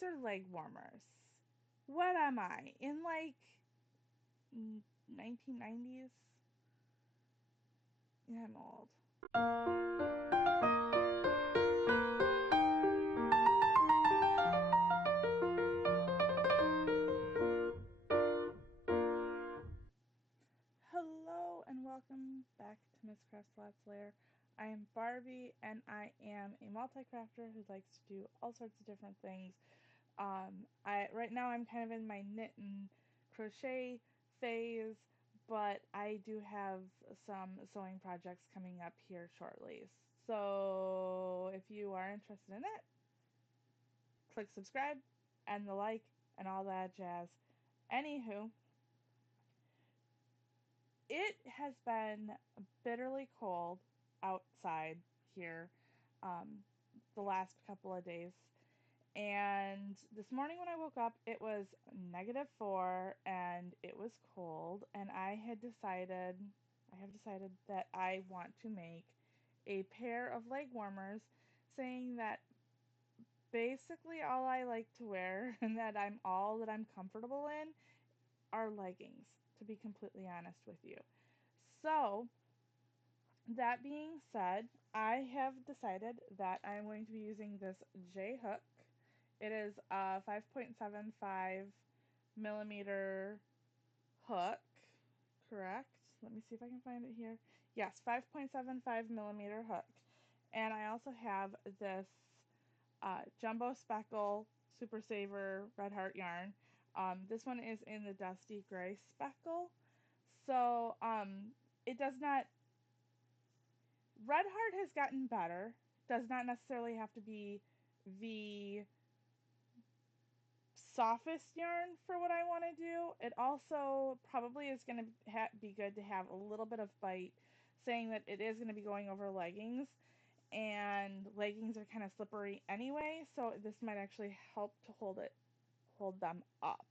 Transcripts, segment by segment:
these are leg warmers. What am I? In like 1990s? Yeah, I'm old. Hello and welcome back to Miss Crafts Lair. I am Barbie and I am a multi-crafter who likes to do all sorts of different things. I right now I'm kind of in my knit and crochet phase, but I do have some sewing projects coming up here shortly. So if you are interested in that, click subscribe and the like and all that jazz. Anywho, it has been bitterly cold outside here um, the last couple of days. And this morning when I woke up, it was -4 and it was cold. And I have decided that I want to make a pair of leg warmers, saying that basically all I like to wear and that I'm comfortable in are leggings, to be completely honest with you. So, that being said, I have decided that I'm going to be using this J hook. It is a 5.75 millimeter hook, correct? Let me see if I can find it here. Yes, 5.75 millimeter hook. And I also have this Jumbo Speckle Super Saver Red Heart yarn. This one is in the Dusty Gray Speckle. So it does not Red Heart has gotten better. Does not necessarily have to be the softest yarn for what I want to do. It also probably is going to be good to have a little bit of bite, saying that it is going to be going over leggings, and leggings are kind of slippery anyway, so this might actually help to hold them up.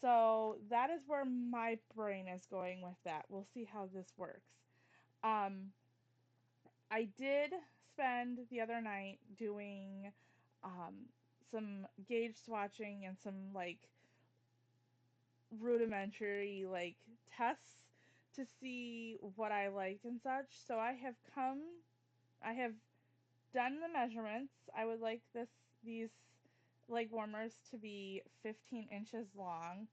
So that is where my brain is going with that. We'll see how this works. Um, I did spend the other night doing um, some gauge swatching and some like rudimentary like tests to see what I liked and such. So I have done the measurements. I would like these leg warmers to be 15 inches long,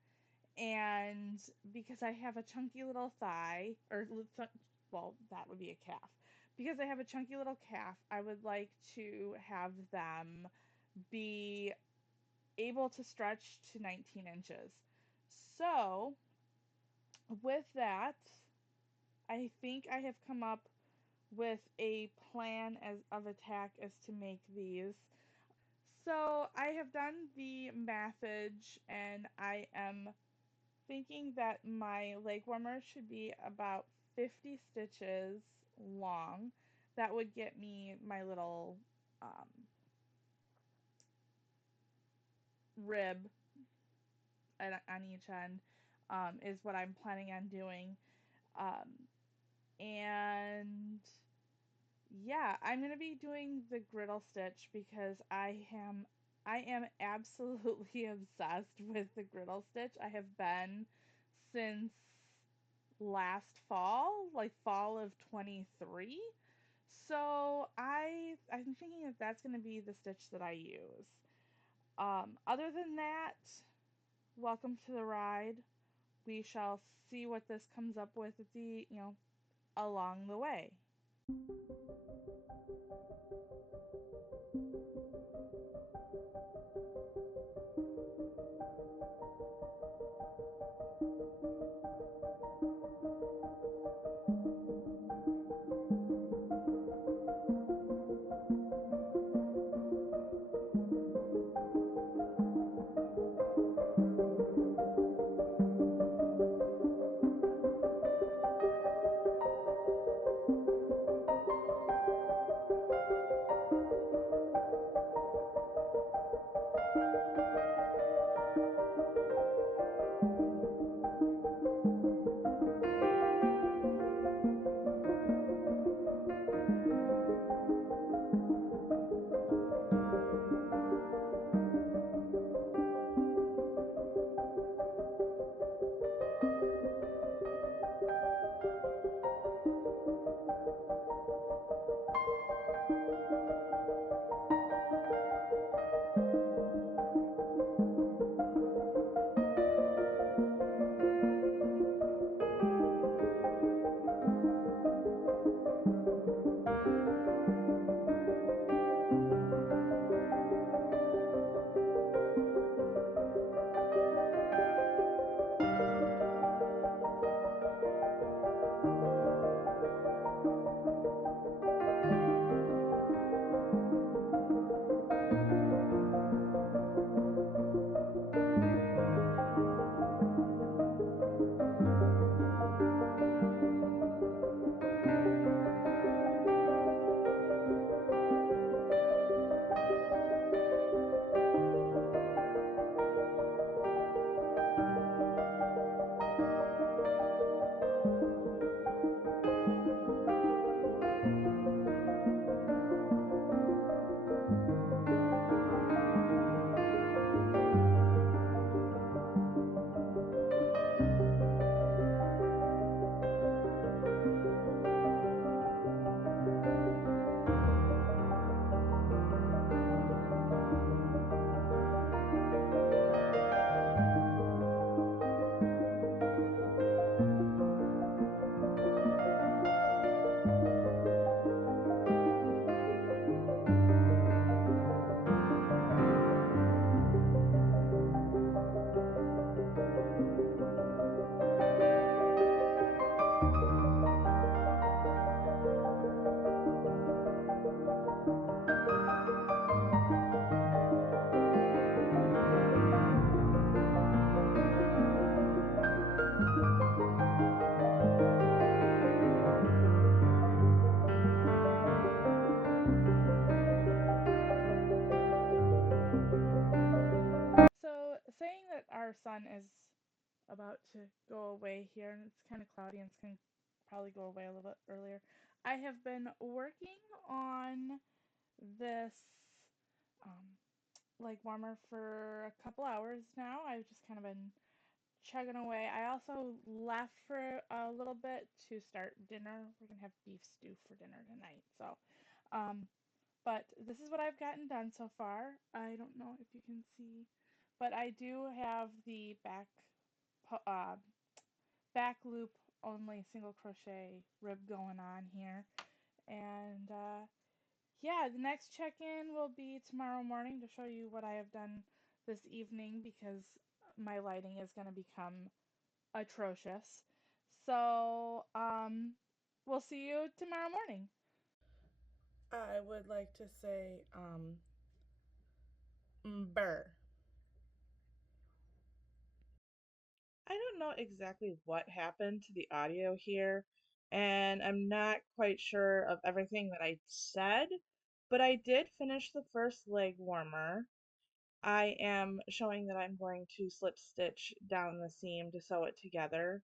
and because I have a chunky little thigh, well, that would be a calf. Because I have a chunky little calf, I would like to have them be able to stretch to 19 inches. So, with that, I think I have come up with a plan of attack as to make these. So, I have done the mathage and I am thinking that my leg warmer should be about 50 stitches long. That would get me my little um, rib on each end, is what I'm planning on doing. Um, and yeah, I'm going to be doing the griddle stitch because I am absolutely obsessed with the griddle stitch. I have been since last fall, like fall of 23. So I'm thinking that that's going to be the stitch that I use. Other than that, welcome to the ride. We shall see what this comes up with at along the way. that our sun is about to go away here, and it's kind of cloudy, and it's going to probably go away a little bit earlier. I have been working on this um, leg warmer for a couple hours now. I've just kind of been chugging away. I also left for a little bit to start dinner. We're gonna have beef stew for dinner tonight. Um, but this is what I've gotten done so far. I don't know if you can see, but I do have the uh, back loop only single crochet rib going on here, and yeah, the next check-in will be tomorrow morning to show you what I have done this evening because my lighting is going to become atrocious. So, we'll see you tomorrow morning. I would like to say, burr. I don't know exactly what happened to the audio here, and I'm not quite sure of everything that I said, but I did finish the first leg warmer. I am showing that I'm going to slip stitch down the seam to sew it together.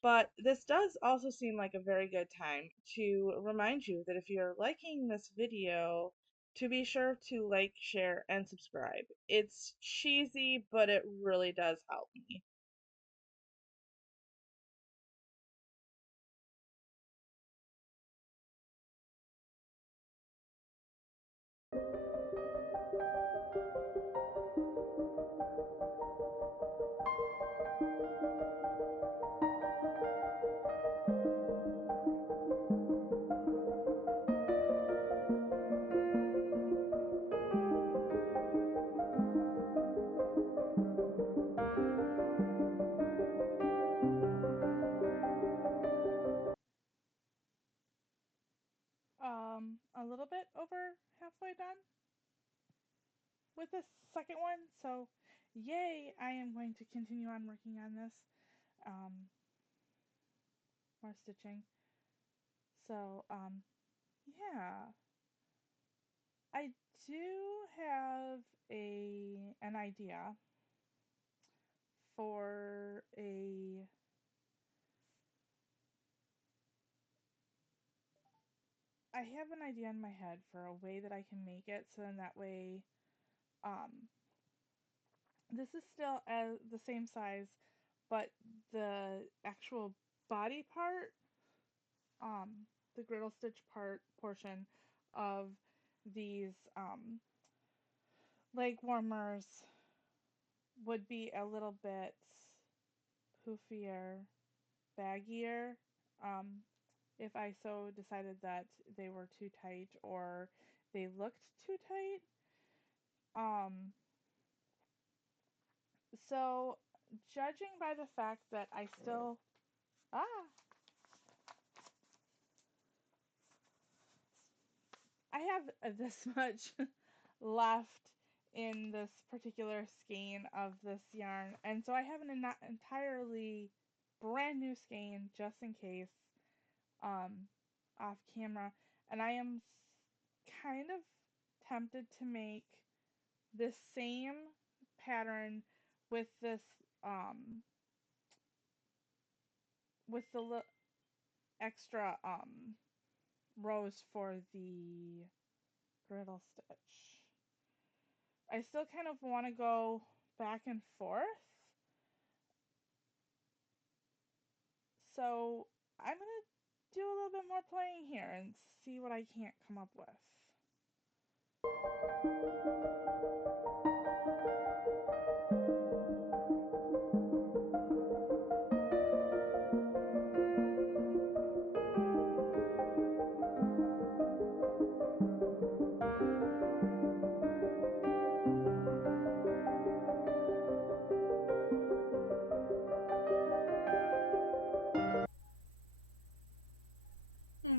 But this does also seem like a very good time to remind you that if you're liking this video, to be sure to like, share, and subscribe. It's cheesy, but it really does help me. A little bit over halfway done with the second one, so yay! I am going to continue on working on this. Um, more stitching. So, yeah, I do have a an idea for a I have an idea in my head for a way that I can make it so then that way um this is still the same size, but the actual body part, the griddle stitch part portion of these leg warmers would be a little bit poofier, baggier. Um, if I so decided that they were too tight or they looked too tight. Um, so judging by the fact that ah I have this much left in this particular skein of this yarn, and so I have an entirely brand new skein just in case um off camera, and I am kind of tempted to make this same pattern with this um with the extra rows for the griddle stitch. I still kind of want to go back and forth, so I'm gonna do a little bit more playing here and see what I can't come up with.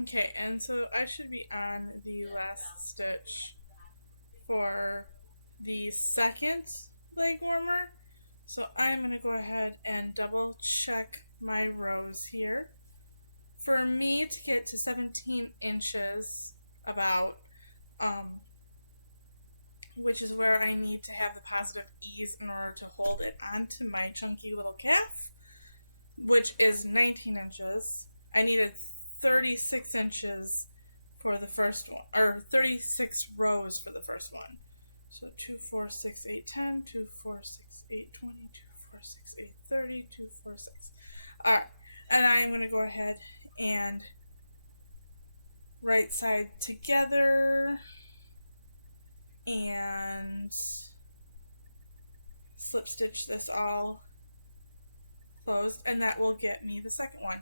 Okay, and so I should be on the last stitch for the second leg warmer. So I'm going to go ahead and double check my rows here. For me to get to 17 inches, about, um, which is where I need to have the positive ease in order to hold it onto my chunky little calf, which is 19 inches. I needed 36 inches for the first one, or 36 rows for the first one. So 2, 4, 6, 8, 10, 2, 4, 6, 8, 20, 2, 4, 6, 8, 30, 2, 4, 6. All right. And I am going to go ahead and right side together and slip stitch this all closed, and that will get me the second one.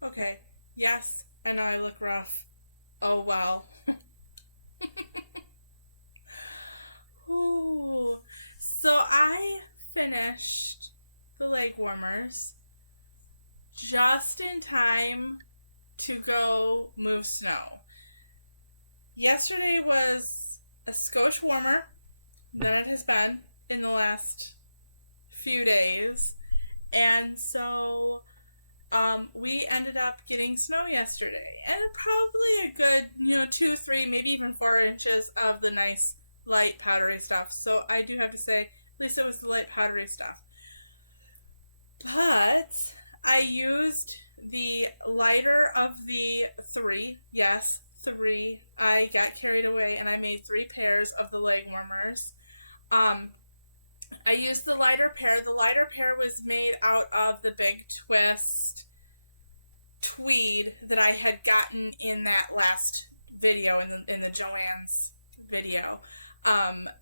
Okay, yes, I know I look rough. Oh well. Ooh. So I finished the leg warmers just in time to go move snow. Yesterday was a skosh warmer than it has been in the last few days. And so we ended up getting snow yesterday, and probably a good, 2, 3, maybe even 4 inches of the nice light powdery stuff. So I do have to say, at least it was the light powdery stuff. But I used the lighter of the three. Yes, three. I got carried away and I made 3 pairs of the leg warmers. I used the lighter pair. The lighter pair was made out of the Big Twist tweed that I had gotten in that last video, in the Joanne's video.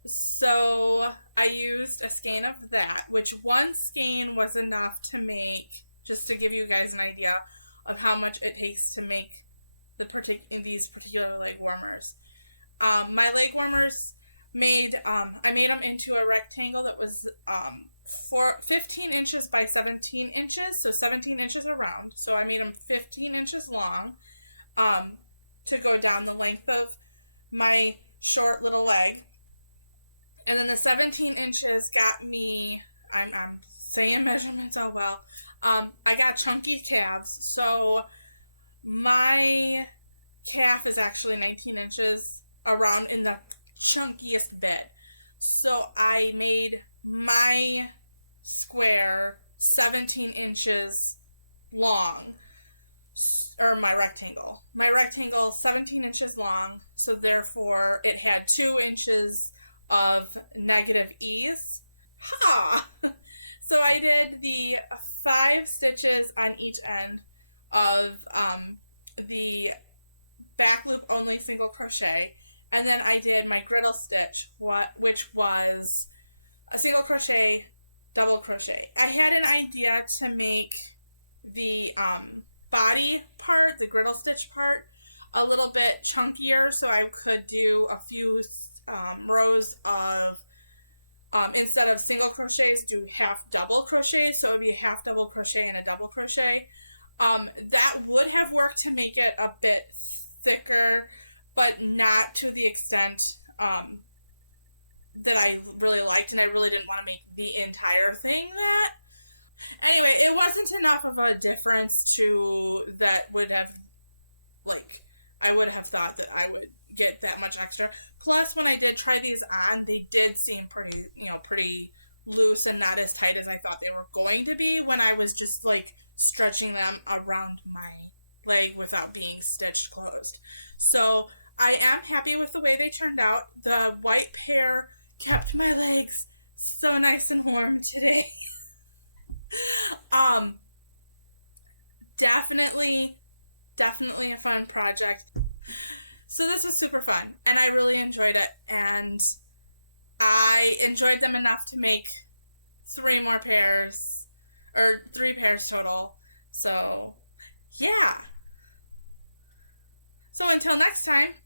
So I used a skein of that, which one skein was enough to make, just to give you guys an idea of how much it takes to make these particular leg warmers. My leg warmers I made them into a rectangle that was 15 inches by 17 inches, so 17 inches around. So I made them 15 inches long to go down the length of my short little leg. And then the 17 inches got me, I'm saying measurements all well. I got chunky calves, so my calf is actually 19 inches around in the chunkiest bit. So I made my square 17 inches long, or my rectangle. My rectangle 17 inches long, so therefore it had 2 inches of negative ease. Ha! So I did the 5 stitches on each end of the back loop only single crochet, and then I did my griddle stitch, which was a single crochet, double crochet. I had an idea to make the body part, the griddle stitch part, a little bit chunkier, so I could do a few rows of, instead of single crochets, do half double crochets, so it would be a half double crochet and a double crochet. That would have worked to make it a bit thicker, but not to the extent that I really liked, and I really didn't want to make the entire thing that. Anyway, it wasn't enough of a difference that would have, I would have thought that I would get that much extra. Plus, when I did try these on, they did seem pretty loose and not as tight as I thought they were going to be when I was just stretching them around my leg without being stitched closed. So I am happy with the way they turned out. The white pair kept my legs so nice and warm today. Definitely a fun project. So this was super fun, and I really enjoyed it, and I enjoyed them enough to make 3 more pairs, or 3 pairs total. So yeah. So until next time.